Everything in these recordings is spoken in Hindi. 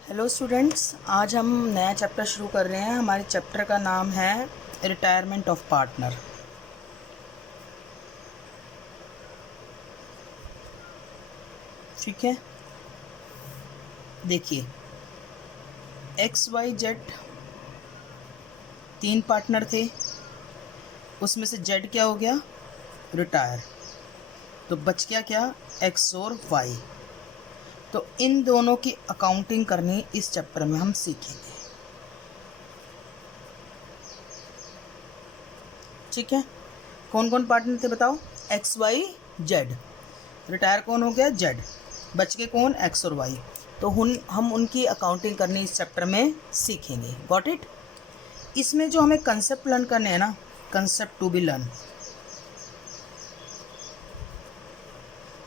हेलो स्टूडेंट्स, आज हम नया चैप्टर शुरू कर रहे हैं। हमारे चैप्टर का नाम है रिटायरमेंट ऑफ पार्टनर। ठीक है, देखिए XYZ 3 पार्टनर थे, उसमें से Z क्या हो गया, रिटायर। तो बच गया क्या, X और Y। तो इन दोनों की अकाउंटिंग करनी इस चैप्टर में हम सीखेंगे। ठीक है, कौन कौन पार्टनर थे बताओ, XYZ। रिटायर कौन हो गया, Z। बच के कौन, X और Y। तो हम उनकी अकाउंटिंग करनी इस चैप्टर में सीखेंगे। Got it. इसमें जो हमें कंसेप्ट लर्न करने हैं ना, कंसेप्ट टू बी लर्न,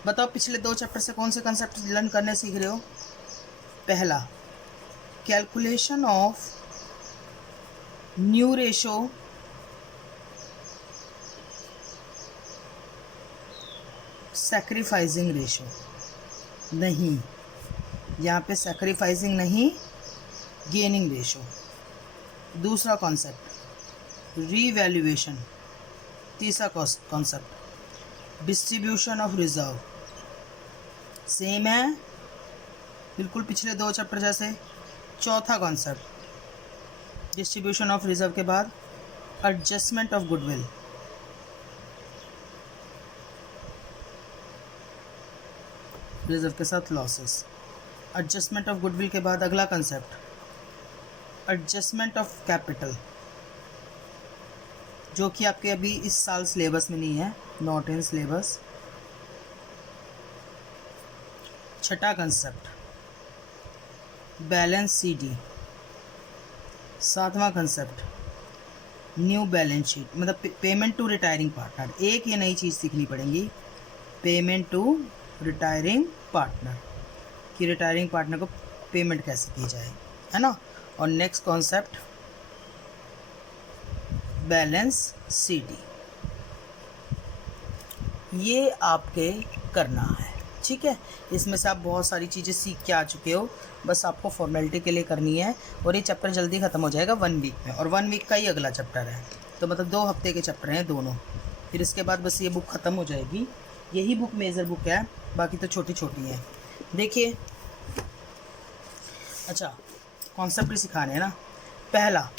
बताओ पिछले 2 चैप्टर से कौन से कंसेप्ट लर्न करने सीख रहे हो। पहला, calculation of new ratio sacrificing ratio. नहीं, यहाँ पे सैक्रिफाइसिंग नहीं, गेनिंग रेशो। दूसरा कॉन्सेप्ट रीवैल्यूएशन। तीसरा concept distribution of reserve. Same है बिल्कुल पिछले 2 चैप्टर जैसे। चौथा कॉन्सेप्ट डिस्ट्रीब्यूशन ऑफ रिजर्व के बाद एडजस्टमेंट ऑफ गुडविल। रिजर्व के साथ लॉसेस। एडजस्टमेंट ऑफ गुडविल के बाद अगला कंसेप्ट एडजस्टमेंट ऑफ कैपिटल, जो कि आपके अभी इस साल सिलेबस में नहीं है, नॉट इन सिलेबस। छठा कंसेप्ट बैलेंस CD। सातवां कंसेप्ट न्यू बैलेंस शीट, मतलब पेमेंट टू रिटायरिंग पार्टनर। एक ये नई चीज़ सीखनी पड़ेगी, पेमेंट टू रिटायरिंग पार्टनर, कि रिटायरिंग पार्टनर को पेमेंट कैसे की जाए, है ना। और नेक्स्ट कॉन्सेप्ट बैलेंस CD, ये आपके करना है। ठीक है, इसमें से आप बहुत सारी चीज़ें सीख के आ चुके हो, बस आपको फॉर्मेलिटी के लिए करनी है। और ये चैप्टर जल्दी ख़त्म हो जाएगा 1 वीक में, और 1 वीक का ही अगला चैप्टर है, तो मतलब 2 हफ्ते के चैप्टर हैं दोनों। फिर इसके बाद बस ये बुक ख़त्म हो जाएगी। यही बुक मेजर बुक है, बाकी तो छोटी छोटी हैं। देखिए, अच्छा कॉन्सेप्ट भी सिखाने हैं ना। पहला,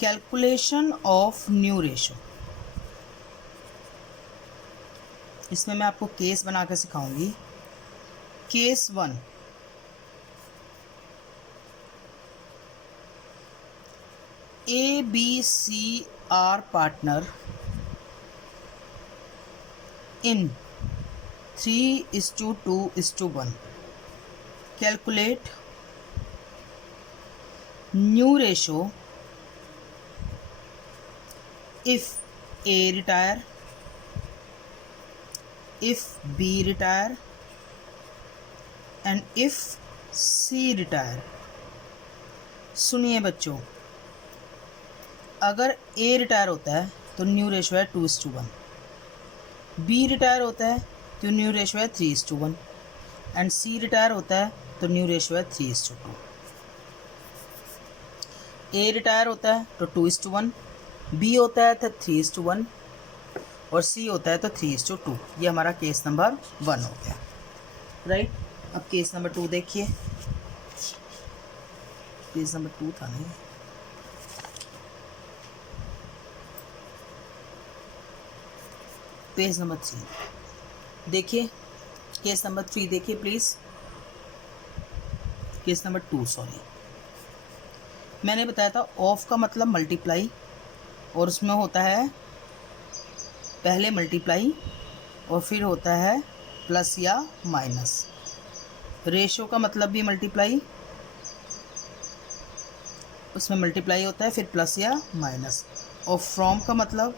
कैलकुलेशन ऑफ न्यू रेशो। इसमें मैं आपको केस बना के सिखाऊंगी। Case 1, ABC are partner in 3:2:1। Calculate new ratio if A retire, if B retire and if C retire। सुनिए बच्चों, अगर A रिटायर होता है तो न्यू रेशो है 2:1, B रिटायर होता है तो न्यू रेशो है 3:1 एंड C रिटायर होता है तो न्यू रेशो है 3:2। A रिटायर होता है तो 2:1, B होता है तो 3:1 और C होता है तो 3:2। ये हमारा केस नंबर 1 हो गया, राइट। अब केस नंबर 2 देखिए। केस नंबर 2 था नहीं, पेज नंबर 3 देखिए। केस नंबर 3 देखिए प्लीज़। केस नंबर 2 सॉरी, मैंने बताया था ऑफ का मतलब मल्टीप्लाई, और उसमें होता है पहले मल्टीप्लाई और फिर होता है प्लस या माइनस। रेशो का मतलब भी मल्टीप्लाई, उसमें मल्टीप्लाई होता है फिर प्लस या माइनस। और फ्रॉम का मतलब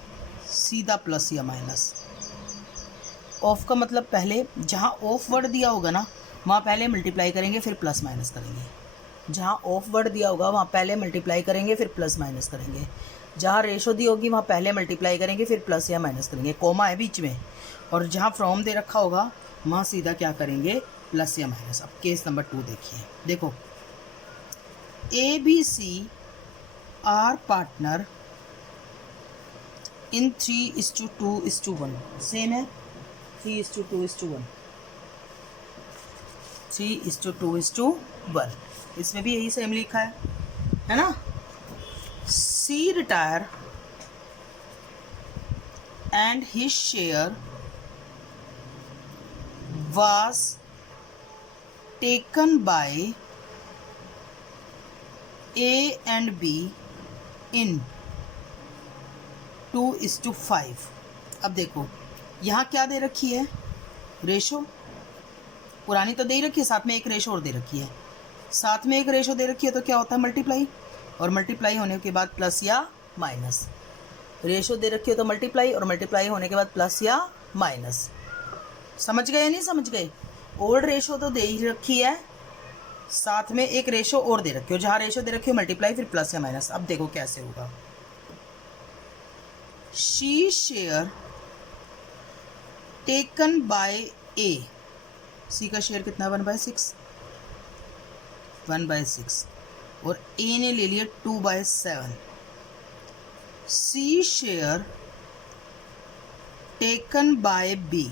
सीधा प्लस या माइनस। ऑफ का मतलब पहले जहाँ ऑफ वर्ड दिया होगा ना, वहाँ पहले मल्टीप्लाई करेंगे फिर प्लस माइनस करेंगे। जहाँ ऑफ वर्ड दिया होगा वहाँ पहले मल्टीप्लाई करेंगे फिर प्लस माइनस करेंगे। जहाँ रेशो दी होगी वहाँ पहले मल्टीप्लाई करेंगे फिर प्लस या माइनस करेंगे, कोमा है बीच में। और जहाँ फ्रॉम दे रखा होगा वहाँ सीधा क्या करेंगे, प्लस या माइनस। अब केस नंबर 2 देखिए, देखो A B C are partner in 3:2:1। Same है, 3:2:1, 3:2:1। इसमें भी यही सेम लिखा है ना। C retire and his share was taken by A and B in 2:5। अब देखो यहाँ क्या दे रखी है, रेशो। पुरानी तो दे ही रखी है, साथ में एक रेशो और दे रखी है। साथ में एक रेशो दे रखी है तो क्या होता है, मल्टीप्लाई, और मल्टीप्लाई होने के बाद प्लस या माइनस। रेशो दे रखी है तो मल्टीप्लाई, और मल्टीप्लाई होने के बाद प्लस या माइनस। समझ गए या नहीं समझ गए? ओल्ड रेशो तो दे ही रखी है, साथ में एक रेशो और दे रखी हो, जहाँ रेशो दे रखी हो मल्टीप्लाई, फिर प्लस या माइनस। अब देखो कैसे होगा। शी शेयर टेकन बाय ए, सी का शेयर कितना, 1/6, 1/6, और ए ने ले लिया 2/7। C share taken bye B,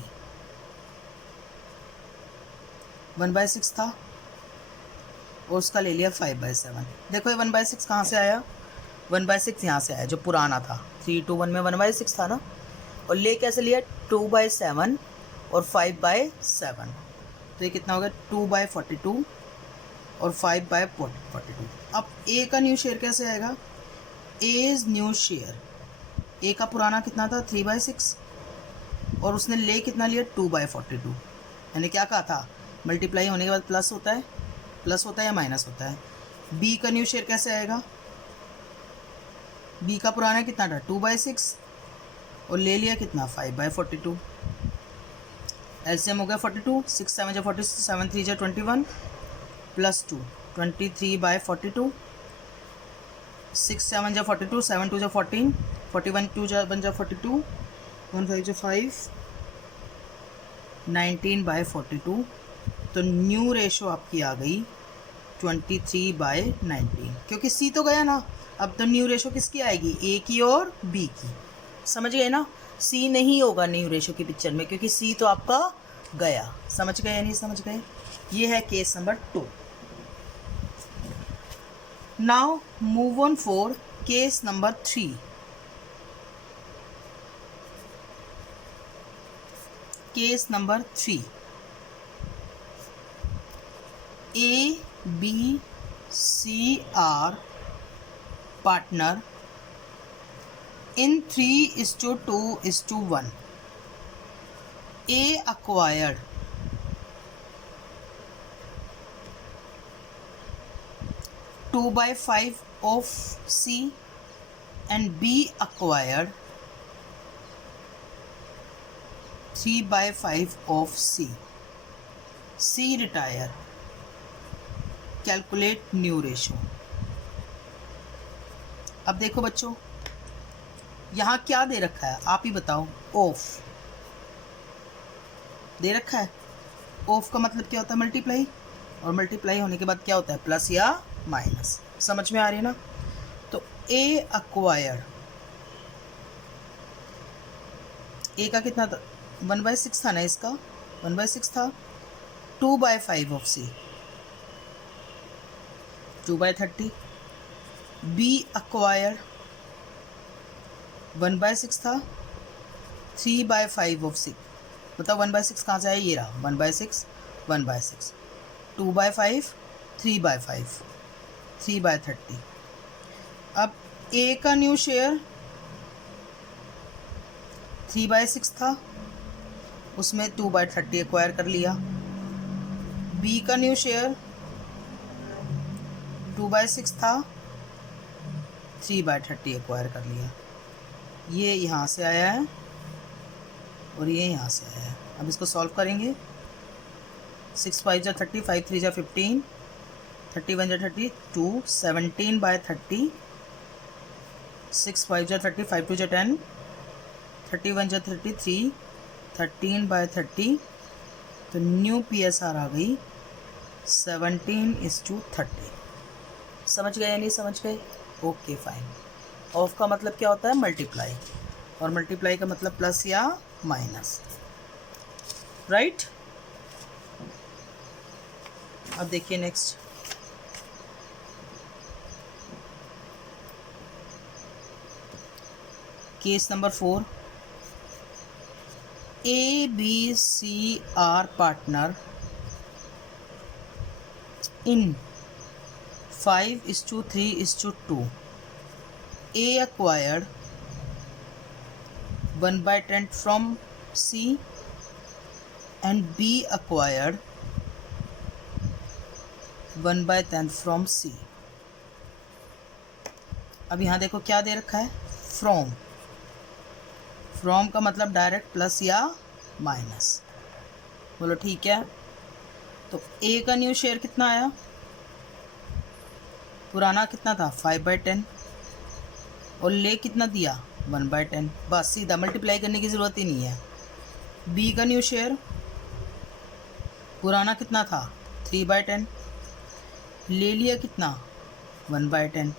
1/6 था और उसका ले लिया 5/7। देखो ये 1/6 कहाँ से आया, 1/6 यहाँ से आया, जो पुराना था 3:1 में 1/6 था ना, और ले कैसे लिया, 2/7 और 5/7। तो ये कितना हो गया, 2/42 और 5/42। अब ए का न्यू शेयर कैसे आएगा, एज न्यू शेयर, ए का पुराना कितना था 3/6 और उसने ले कितना लिया 2/42। मैंने क्या कहा था, मल्टीप्लाई होने के बाद प्लस होता है, प्लस होता है या माइनस होता है। बी का न्यू शेयर कैसे आएगा, बी का पुराना कितना था 2/6 और ले लिया कितना 5/42। एलसीएम हो गया 42, 6 7 जा 46, 7 3 जा 21 प्लस 2 23/42, 6 7 जा 42, 7 2 जा 14, 41 2 जा 1 जा 42, 1 5 जा 5, 19/42। तो न्यू रेशो आपकी आ गई 23/19, क्योंकि सी तो गया ना। अब तो न्यू रेशो किसकी आएगी, ए की और बी की। समझ गए ना, सी नहीं होगा न्यू रेशो की पिक्चर में, क्योंकि सी तो आपका गया। समझ गए या नहीं समझ गए? ये है case number 2। Now move on for case number 3। Case number 3, A, B, C are partner in 3:2:1. A acquired 2/5 of C and B acquired 3/5 of C. C retire. Calculate new ratio. अब देखो बच्चों, यहाँ क्या दे रखा है आप ही बताओ, ऑफ दे रखा है। ऑफ का मतलब क्या होता है, मल्टीप्लाई, और मल्टीप्लाई होने के बाद क्या होता है, प्लस या माइनस। समझ में आ रही है ना? तो ए अक्वायर्ड, ए का कितना था 1/6 था ना, इसका 1/6 था, 2/5 ऑफ सी 2/30। बी अक्वायर्ड 1/6 था, 3/5 ऑफ सी। बताओ 1/6 कहाँ से आया, ये रहा 1/6, 1/6, 2/5, 3/5, 3/30। अब ए का न्यू शेयर 3/6 था, उसमें 2/30 एक्वायर कर लिया। बी का न्यू शेयर 2/6 था, 3/30 एक्वायर कर लिया। ये यहाँ से आया है और ये यहाँ से आया है। अब इसको सॉल्व करेंगे। 6 5 जा 30, 5 3 जा 15, 31 जा 32, 17/30, 6 5 जा 30, 5 2 जा 10, 31 जा 33, 13/30, तो न्यू PSR आ गई 17:30। समझ गए या नहीं समझ गए? Okay fine. ऑफ का मतलब क्या होता है? मल्टीप्लाई, और मल्टीप्लाई का मतलब प्लस या माइनस, राइट। अब देखिए next, case number 4। ABC are partner in 5:3:2. A acquired 1/10 from C and B acquired 1/10 from C. अब यहाँ देखो क्या दे रखा है? फ्रॉम। फ्रॉम का मतलब डायरेक्ट प्लस या माइनस। बोलो ठीक है। तो ए का न्यू शेयर कितना आया? पुराना कितना था? 5/10। और ले कितना दिया? 1/10। बस सीधा मल्टीप्लाई करने की ज़रूरत ही नहीं है। बी का न्यू शेयर पुराना कितना था? 3/10। ले लिया कितना? 1/10।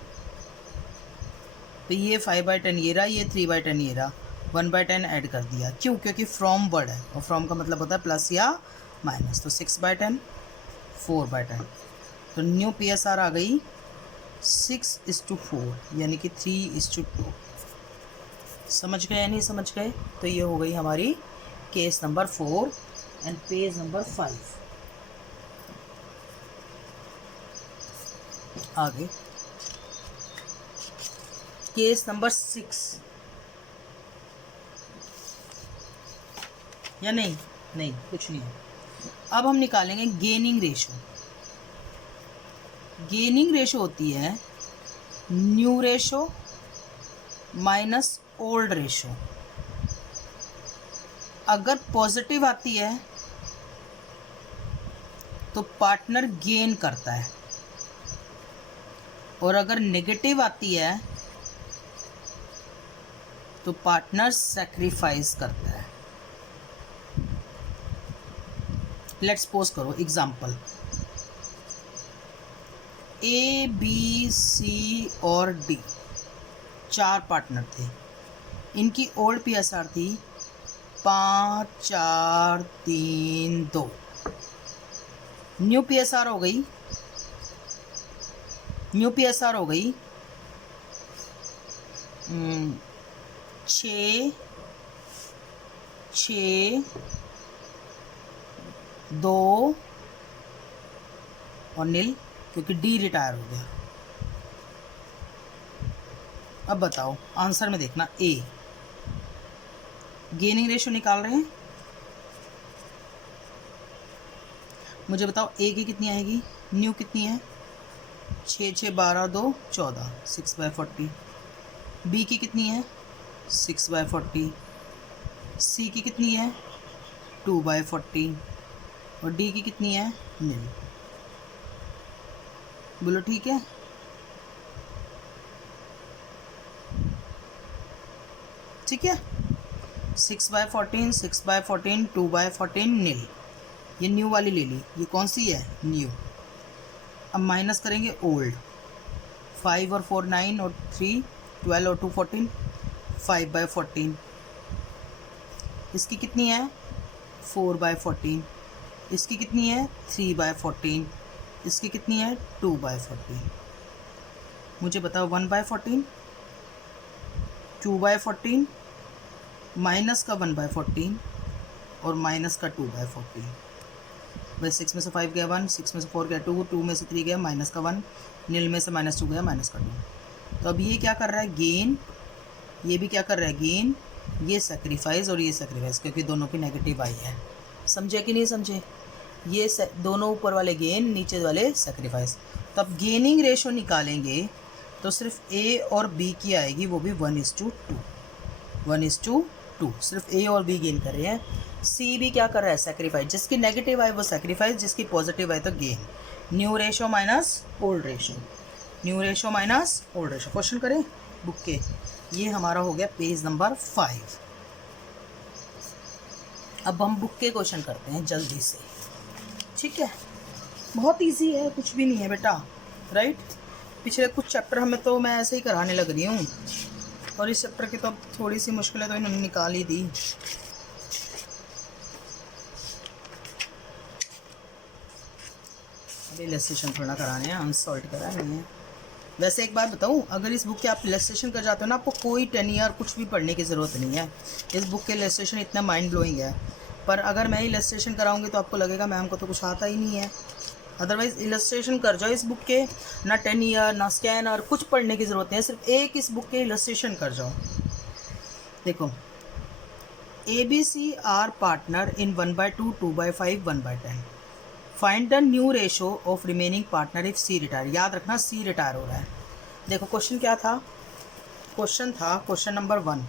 तो ये 5/10 ये रहा, ये 3/10 ये रहा, 1/10 ऐड कर दिया। क्यों? क्योंकि फ्रॉम वर्ड है, और फ्रॉम का मतलब होता है प्लस या माइनस। तो 6/10, 4/10। तो न्यू PSR आ गई 6:4, यानी कि 3:2। समझ गए या नहीं समझ गए? तो ये हो गई हमारी case number 4 and page number 5। आगे केस नंबर 6 या नहीं? नहीं, कुछ नहीं है। अब हम निकालेंगे गेनिंग रेशो। गेनिंग रेशो होती है new ratio minus old ratio. अगर पॉजिटिव आती है तो पार्टनर गेन करता है, और अगर नेगेटिव आती है तो पार्टनर सैक्रिफाइस करता है। लेट्स पोज करो एग्जाम्पल। ABC और D 4 पार्टनर थे। इनकी ओल्ड PSR थी 5, 4, 3, 2। न्यू PSR हो गई, न्यू PSR हो गई 6, 6, 2 और नील, क्योंकि D रिटायर हो गया। अब बताओ आंसर में देखना, ए गेनिंग रेशो निकाल रहे हैं। मुझे बताओ ए की कितनी आएगी? न्यू कितनी है? 6, 6, 12, 2, 14, 6/40। बी की कितनी है? 6/40। सी की कितनी है? 2/40। और डी की कितनी है? नील। बोलो ठीक है। ठीक है, 6/14, 6/14, 2/14, नील। ये न्यू वाली ले ली। ये कौन सी है? न्यू। अब माइनस करेंगे ओल्ड। 5 और 4 9 और 3 12 और 2 14, 5/14। इसकी कितनी है? 4/14। इसकी कितनी है? 3/14। इसकी कितनी है? 2/14। मुझे बताओ 1/14, 2/14, माइनस का 1/14 और माइनस का 2/14। भाई 6 में से 5 गया 1, 6 में से 4 गया 2, 2 में से 3 गया माइनस का 1, नील में से -2 गया माइनस का 2। तो अब ये क्या कर रहा है? गेन। ये भी क्या कर रहा है? गेन। ये सेक्रीफाइस और ये सेक्रीफाइस, क्योंकि दोनों की नेगेटिव आई है। समझे कि नहीं समझे? ये दोनों ऊपर वाले गेन, नीचे वाले सेक्रीफाइस। तो अब गेनिंग रेशो निकालेंगे तो सिर्फ ए और बी की आएगी, वो भी 1:2। 1:2, सिर्फ ए और बी गेन कर रहे हैं। सी भी क्या कर रहा है? सेक्रीफाइस। जिसकी नेगेटिव आए वो सेक्रीफाइस, जिसकी पॉजिटिव आए तो gain. New ratio minus old ratio, new ratio minus old ratio. Question करें बुक के। ये हमारा हो गया पेज नंबर 5। अब हम बुक के क्वेश्चन करते हैं जल्दी से, ठीक है। बहुत इजी है, कुछ भी नहीं है बेटा, राइट। पिछले कुछ चैप्टर हमें तो मैं ऐसे ही कराने लग रही हूँ, और इस चैप्टर की तो अब थोड़ी सी मुश्किलें तो इन्होंने निकाल ही दी। अभी इलस्ट्रेशन थोड़ा कराने हैं, अनसॉल्ट कराने हैं। वैसे एक बात बताऊं, अगर इस बुक के आप इलस्ट्रेशन कर जाते हो ना, आपको कोई 10 ईयर कुछ भी पढ़ने की ज़रूरत नहीं है। इस बुक के इलस्ट्रेशन इतना माइंड ब्लोइंग है। पर अगर मैं इलस्ट्रेशन कराऊंगी तो आपको लगेगा मैम को तो कुछ आता ही नहीं है। अदरवाइज़ इलस्ट्रेशन कर जाओ इस बुक के, ना 10 ईयर ना स्कैन और कुछ पढ़ने की ज़रूरत नहीं है, सिर्फ एक इस बुक के इलस्ट्रेशन कर जाओ। देखो, ABC are partner in 1/2, 2/5, 1/10। Find the new ratio of remaining partner if C retire. याद रखना C रिटायर हो रहा है। देखो क्वेश्चन क्या था, क्वेश्चन नंबर 1,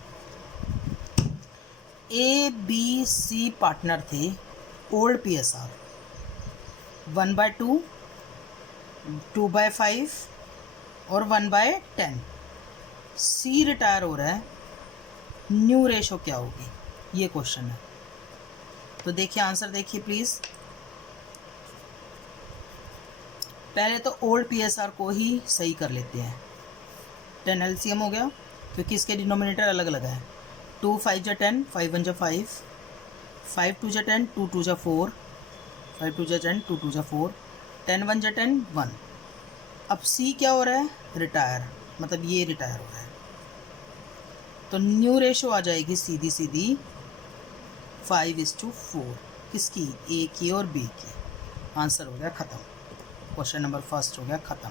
ABC पार्टनर थे, ओल्ड PSR 1/2, 2/5 और 1/10। C रिटायर हो रहा है, न्यू रेशो क्या होगी, ये क्वेश्चन है। तो देखिए आंसर देखिए प्लीज़। पहले तो ओल्ड PSR को ही सही कर लेते हैं। 10 LCM हो गया, क्योंकि इसके डिनोमिनेटर अलग अलग है। 2 5 जा 10, 5 1 जा 5, 5 2 जा 10, 2 2 जा 4, 5 2 जा 10, 2 2 जा 4, 10 1 जा 10, 1। अब C क्या हो रहा है, रिटायर, मतलब ये रिटायर हो रहा है। तो न्यू रेशो आ जाएगी सीधी सीधी 5:4, किसकी, A की और B की। आंसर हो गया ख़त्म। क्वेश्चन नंबर फर्स्ट हो गया ख़त्म।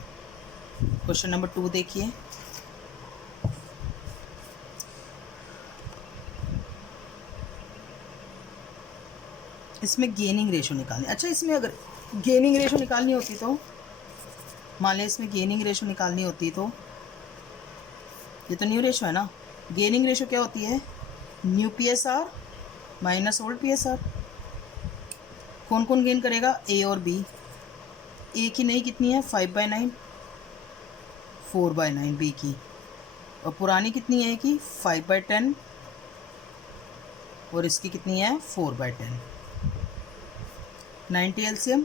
क्वेश्चन नंबर 2 देखिए। इसमें गेनिंग रेशो निकालनी। अच्छा, इसमें अगर गेनिंग रेशो निकालनी होती तो, मान लें इसमें गेनिंग रेशो निकालनी होती तो, ये तो न्यू रेशो है ना, गेनिंग रेशो क्या होती है, new PSR minus old PSR। कौन कौन गेन करेगा, A और B। A की नई कितनी है, 5/9, 4/9 B की, और पुरानी कितनी है कि 5/10, और इसकी कितनी है 4/10। 90 LCM,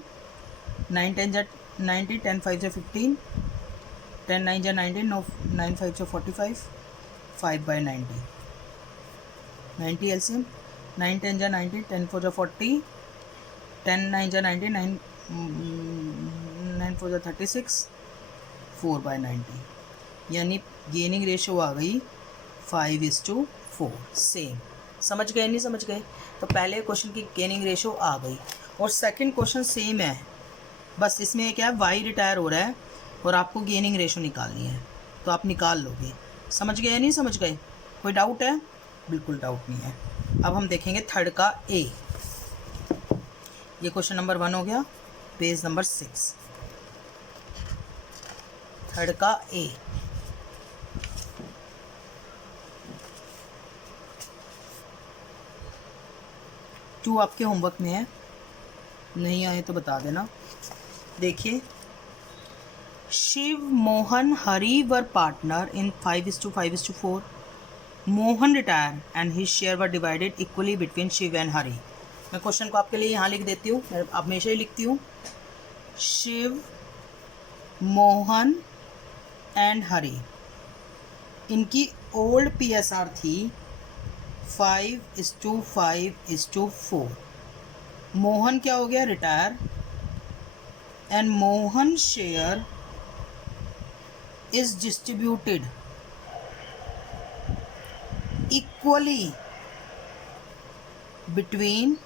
9 10 जा 90, 10 5 जा 15, 10 9 जा 19, 9 5 जा 45, 5/90। 90 LCM, 9 10 जा 90, 10 4 जा 40, 10 9 जा 90, 9 4 जा 36, 4/90। यानी गेनिंग रेशो आ गई 5:4। सेम, समझ गए नहीं समझ गए। तो पहले क्वेश्चन की गेनिंग रेशो आ गई, और सेकंड क्वेश्चन सेम है, बस इसमें क्या है, वाई रिटायर हो रहा है और आपको गेनिंग रेशो निकालनी है, तो आप निकाल लोगे। समझ गए या नहीं समझ गए, कोई डाउट है, बिल्कुल डाउट नहीं है। अब हम देखेंगे थर्ड का A। ये क्वेश्चन नंबर 1 हो गया, पेज नंबर 6, थर्ड का A। टू आपके होमवर्क में है, नहीं आए तो बता देना। देखिए, Shiv Mohan Hari were partner in 5:4। Mohan retire and his share were divided equally between Shiv and Hari. मैं क्वेश्चन को आपके लिए यहाँ लिख देती हूँ, मैं हमेशा ही लिखती हूँ, शिव मोहन एंड हरी, इनकी ओल्ड PSR थी 5:5:4। मोहन क्या हो गया, retire, and Mohan share is distributed equally between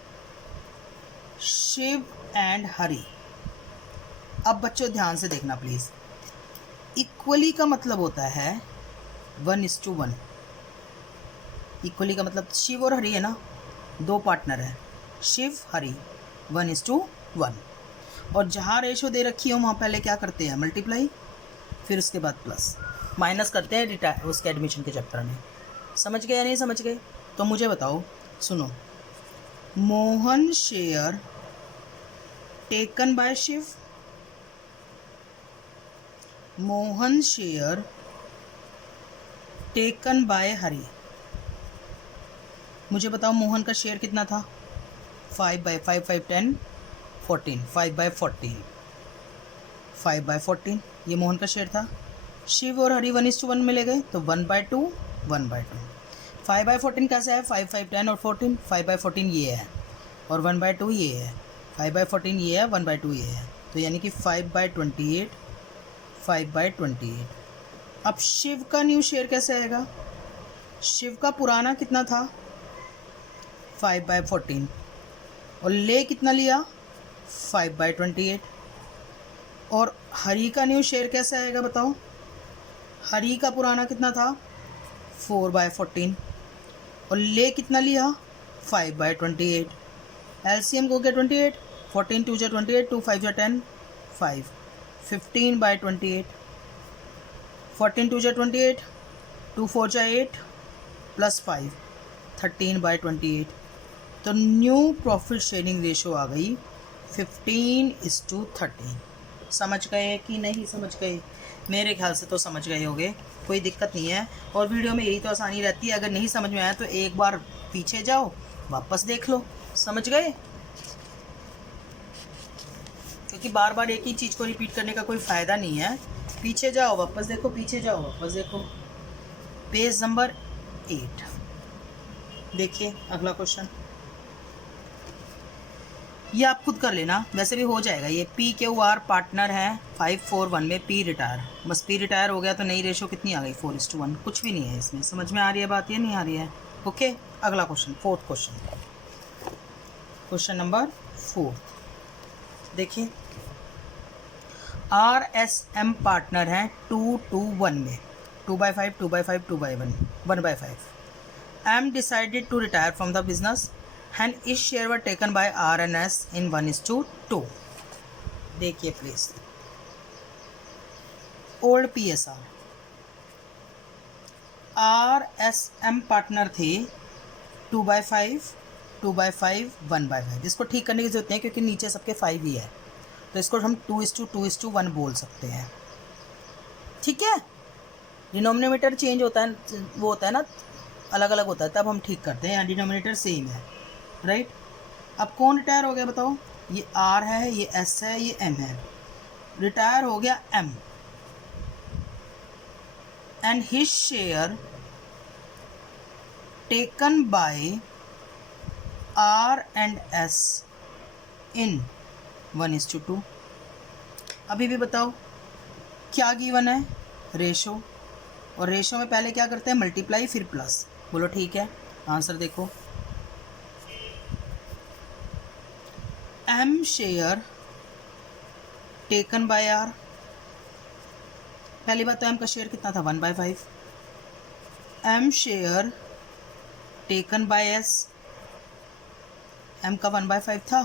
Shiv and Hari. अब बच्चों ध्यान से देखना प्लीज, इक्वली का मतलब होता है 1:1। इक्वली का मतलब शिव और हरी है ना, दो पार्टनर है, शिव हरी, 1:1। और जहाँ रेशो दे रखी हो वहाँ पहले क्या करते हैं, मल्टीप्लाई, फिर उसके बाद प्लस, माइनस करते हैं रिटायर उसके एडमिशन के चैप्टर में। समझ गए या नहीं समझ गए। तो मुझे बताओ, सुनो, Mohan share taken by Shiv, Mohan share taken by Hari. मुझे बताओ मोहन का शेयर कितना था, 5 बाई 5 5 10 14 5 बाई 14 5 बाई 14 ये मोहन का शेयर था। शिव और हरी 1:1 में ले गए तो 1/2 1/2। 5 बाई 14 कैसे है? 5 5 10 और 14 5 बाई 14 ये है और 1/2 ये है। 5 बाई 14 ये है 1/2 ये है तो यानी कि 5 बाई 28 5 बाई 28। अब शिव का न्यू शेयर कैसे आएगा? शिव का पुराना कितना था? 5 बाई 14 और ले कितना लिया? 5 बाई 28। और हरी का न्यू शेयर कैसे आएगा बताओ? हरी का पुराना कितना था? 4 बाई 14 और ले कितना लिया? 5 बाई 28। एलसीएम को गया 28, 14 2 जा 28, 2 5 जा 10 5 15 बाई 28। 14 2 जा 28, 2 4 जा 8 प्लस 5 13 बाई 28। तो न्यू प्रॉफिट शेयरिंग रेशो आ गई 15:13। समझ गए कि नहीं समझ गए? मेरे ख्याल से तो समझ गए होंगे, कोई दिक्कत नहीं है। और वीडियो में यही तो आसानी रहती है, अगर नहीं समझ में आया तो एक बार पीछे जाओ वापस देख लो। समझ गए? क्योंकि बार बार एक ही चीज़ को रिपीट करने का कोई फ़ायदा नहीं है। पीछे जाओ वापस देखो, पीछे जाओ वापस देखो। पेज नंबर 8 देखिए अगला क्वेश्चन। ये आप खुद कर लेना, वैसे भी हो जाएगा। ये PQR पार्टनर है 541 में, P रिटायर। बस P रिटायर हो गया तो नई रेशो कितनी आ गई? 4:1। कुछ भी नहीं है इसमें। समझ में आ रही है बात? ये नहीं आ रही है? ओके अगला question, fourth question, question number 4 देखिए। RSM पार्टनर है 2:1 में, 2/5 2/5 2/1 1/5। M decided to retire from the business and his share were taken by RNS in 1:2। देखिए please, old PSR RSM partner थे 2/5 2/5 1/5। इसको ठीक करने की जरूरत नहीं है क्योंकि नीचे सबके 5 ही है, तो इसको हम 2:2:1 बोल सकते हैं। ठीक है, डिनोमिनेटर चेंज होता है, वो होता है ना, अलग अलग होता है, तब हम ठीक करते हैं। डिनोमिनेटर सेम है, राइट। अब कौन रिटायर हो गया बताओ? ये R है, ये S है, ये M है। रिटायर हो गया M and his share taken bye R and S इन 1:2। अभी भी बताओ क्या गिवन है? रेशो, और रेशो में पहले क्या करते हैं? मल्टीप्लाई फिर प्लस। बोलो ठीक है, आंसर देखो। M share taken bye R, पहली बात तो M का शेयर कितना था? 1/5। M share taken bye S, M का 1/5 था,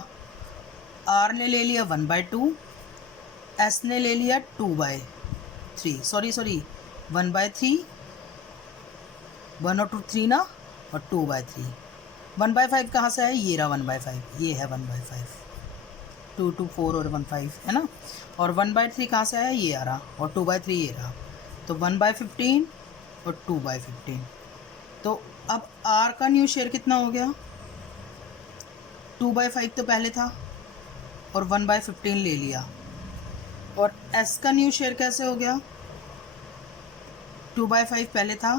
R ने ले लिया 1/2, S ने ले लिया 2/3, सॉरी 1/3, 1 और 2 3 ना, और 2/3। 1/5 कहाँ से है? ये रहा 1/5, ये है 1/5, 2 2 4 और 1/5 है ना। और 1/3 कहाँ से है? ये आ रहा, और 2/3 ये रहा, तो 1/15 और 2/15। तो अब R का न्यू शेयर कितना हो गया? 2/5 तो पहले था और 1/15 ले लिया। और S का न्यू शेयर कैसे हो गया? 2/5 पहले था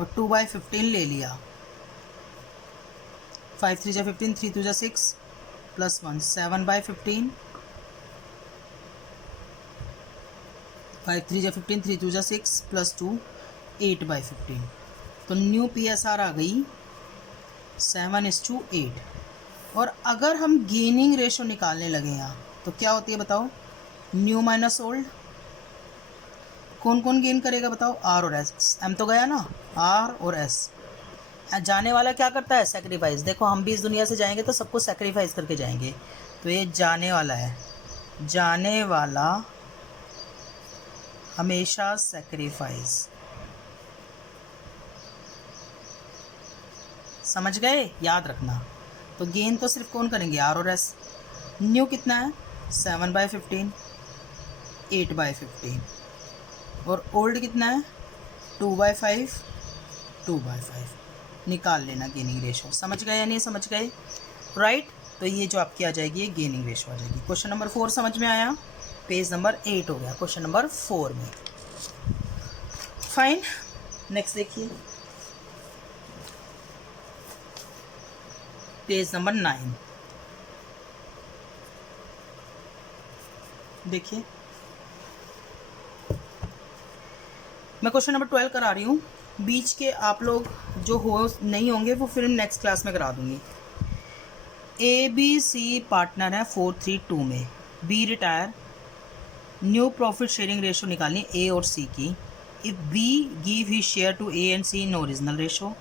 और 2/15 ले लिया। 5 3 जा 15, 3 2 जा 6 प्लस 1 7/15, 5 3 जा 15, 3 2 जा 6 प्लस 2 8/15। तो न्यू PSR आ गई 7:8। और अगर हम गेनिंग रेशो निकालने लगे यहाँ तो क्या होती है बताओ? New minus old. कौन कौन गेन करेगा बताओ? R और S। M तो गया ना, R और S। जाने वाला क्या करता है? सेक्रीफाइस। देखो हम भी इस दुनिया से जाएंगे तो सबको सेक्रीफाइस करके जाएंगे, तो ये जाने वाला है, जाने वाला हमेशा सेक्रीफाइस। समझ गए? याद रखना। तो गेन तो सिर्फ कौन करेंगे? R और S। न्यू कितना है? 7/15 8/15। और ओल्ड कितना है? 2/5 2/5। निकाल लेना गेनिंग रेशो। समझ गए या नहीं समझ गए? राइट। तो ये जो आपकी आ जाएगी ये गेनिंग रेशो आ जाएगी। क्वेश्चन नंबर 4 समझ में आया? पेज नंबर 8 हो गया क्वेश्चन नंबर 4 में। फाइन, नेक्स्ट देखिए पेज नंबर 9। देखिए मैं क्वेश्चन नंबर 12 करा रही हूँ, बीच के आप लोग जो हो नहीं होंगे वो फिर नेक्स्ट क्लास में करा दूंगी। ए बी सी पार्टनर है 4-3-2 में, B retire, new profit sharing ratio निकालनी ए और सी की। If B give his share to A and C in original ratio,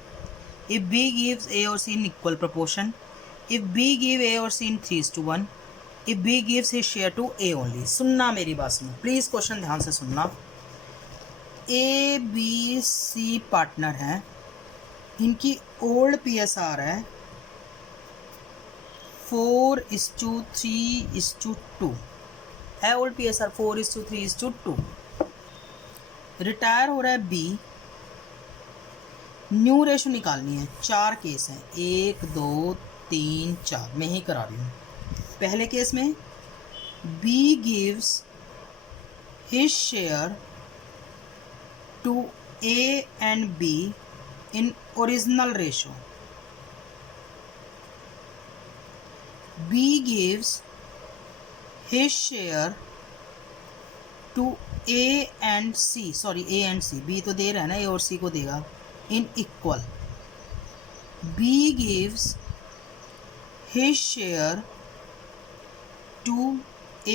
if B gives A और C in equal proportion, if B give A और C in 3:1, if B gives his share to A only. सुनना मेरी बात सुनो प्लीज, क्वेश्चन ध्यान से सुनना। ए बी सी पार्टनर हैं, इनकी ओल्ड PSR है 4:3:2 है। Old PSR 4:3:2। रिटायर हो रहा है बी, न्यू रेशो निकालनी है। 4 केस हैं, 1 2 3 4 मैं ही करा रही हूँ। पहले केस में B gives his share to A and B in original ratio. B gives his share to A and C, sorry A and C, B तो दे रहा है ना, A और C को देगा in equal. B gives his share to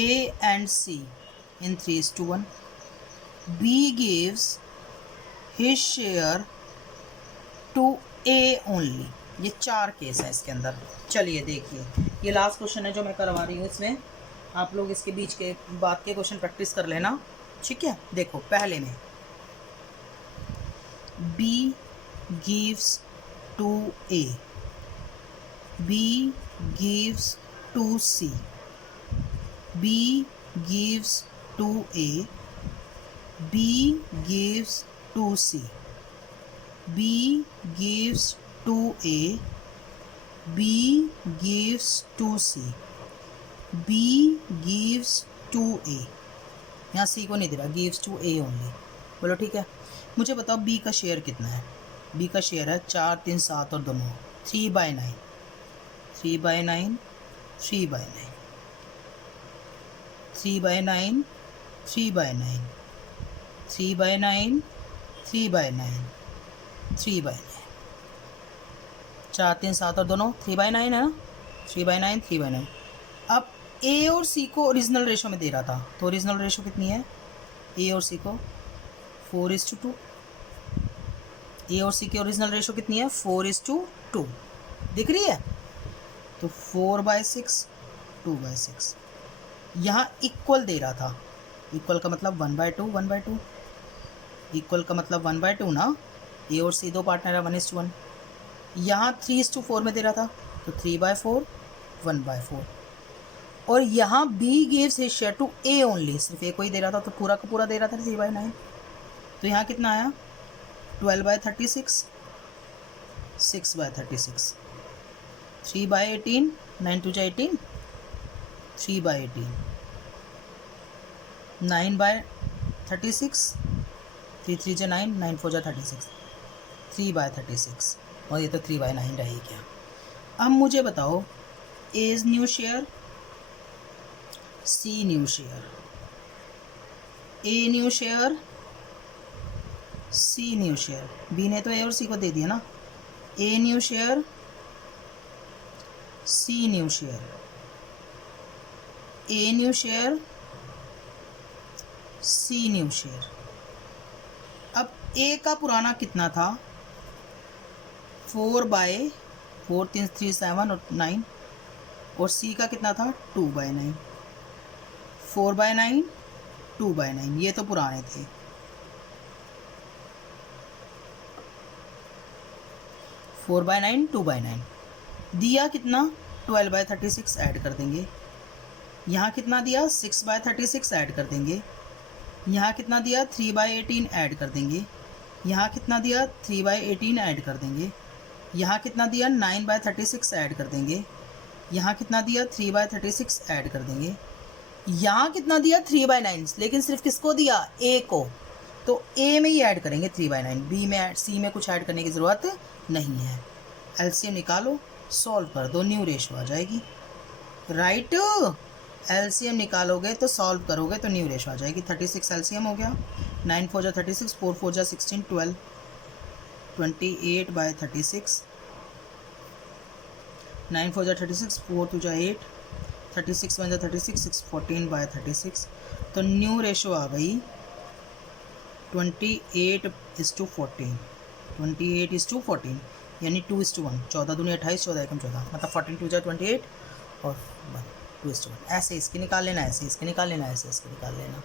A and C in 3:1. B gives his share to A only। ये 4 केस है इसके अंदर। चलिए देखिए, ये लास्ट क्वेश्चन है जो मैं करवा रही हूँ, इसमें आप लोग इसके बीच के बाद के क्वेश्चन प्रैक्टिस कर लेना, ठीक है। देखो पहले में B gives to A, B gives to C, B gives to A, B gives to C, B gives to A, B gives to C, B gives to A। यहाँ C को नहीं दे रहा, gives to A only। बोलो ठीक है। मुझे बताओ B का शेयर कितना है? B का शेयर है 4 3 7 और दोनों 3/9, 3/9, 3/9, 3/9, 3/9, 3/9, 3/9, 3/9, 4 3 7 और दोनों 3/9 है ना, 3/9, 3/9। अब A और C को ओरिजिनल रेशो में दे रहा था, तो ओरिजिनल रेशो कितनी है A और C को? 4:2। A और C की ओरिजिनल रेशो कितनी है? 4:2 दिख रही है? तो 4/6, 2/6। यहाँ इक्वल दे रहा था, इक्वल का मतलब 1/2, 1/2, इक्वल का मतलब 1/2 ना। ए और सी दो पार्टनर है 1:1। यहाँ 3:4 में दे रहा था, तो 3/4, 1/4। और यहाँ B gives his share to A only, सिर्फ ए को ही दे रहा था, तो पूरा का पूरा दे रहा था 3/9। तो यहाँ कितना आया? 12/36, 6/36, 3/18, 9 2 18, 3/18, 9/36, 3 3 9, 9 4 36, 3/36। और ये तो 3/9 रही क्या। अब मुझे बताओ A is new share, C new share, A new share, C new share. B ने तो ए और सी को दे दिया ना। A new share, C new share, A new share, C new share. अब ए का पुराना कितना था? 4/4 3 3 7 और 9। और सी का कितना था? 2/9, 4/9, 2/9। ये तो पुराने थे। फोर बाय नाइन, 2/9 दिया कितना? 12/36 ऐड कर देंगे। यहाँ कितना दिया? 6/36 ऐड कर देंगे। यहाँ कितना दिया? 3/18 ऐड कर देंगे। यहाँ कितना दिया? 3/18 ऐड कर देंगे। यहाँ कितना दिया 9/36 ऐड कर देंगे, यहाँ कितना दिया 3/36 ऐड कर देंगे, यहाँ कितना दिया 3/9, लेकिन सिर्फ किसको दिया, ए को, तो ए में ही ऐड करेंगे 3/9, बी में सी में कुछ ऐड करने की ज़रूरत नहीं है। एलसीएम निकालो, सॉल्व कर दो, न्यू रेशो आ जाएगी, राइट। एलसीएम निकालोगे तो सॉल्व करोगे तो न्यू रेशो आ जाएगी। 36 एलसीएम हो गया, 9 4 जा 36, 4 4 जा 16, 12, 28/36, 9 4 जा 36, 4 2 जा 8, 36 1 जा 36, 6 14/36, तो न्यू रेशो आ गई 28:14, 28:14 यानी 2:1, 14 दूनी 28, 14 एकम 14, मतलब 14 2 जा 28 और 2:1, ऐसे इसकी निकाल लेना, ऐसे इसकी निकाल लेना, ऐसे इसकी निकाल लेना।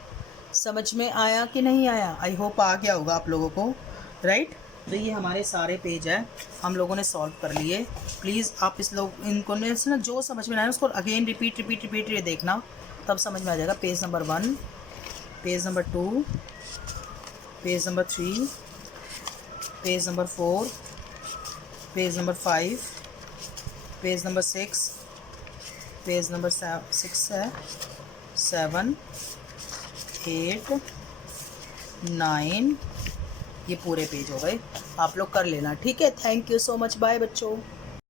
समझ में आया कि नहीं आया? आई होप आ गया होगा आप लोगों को, राइट। तो ये हमारे सारे पेज है, हम लोगों ने सॉल्व कर लिए। प्लीज़ आप इनको ना जो समझ में आया उसको अगेन रिपीट ये देखना, तब समझ में आ जाएगा। Page number 1, page number 2, page number 3, page number 4, page number 5, page number 6, page number 6 है, 7 8 9, ये पूरे पेज हो गए, आप लोग कर लेना, ठीक है। Thank you so much, bye बच्चों।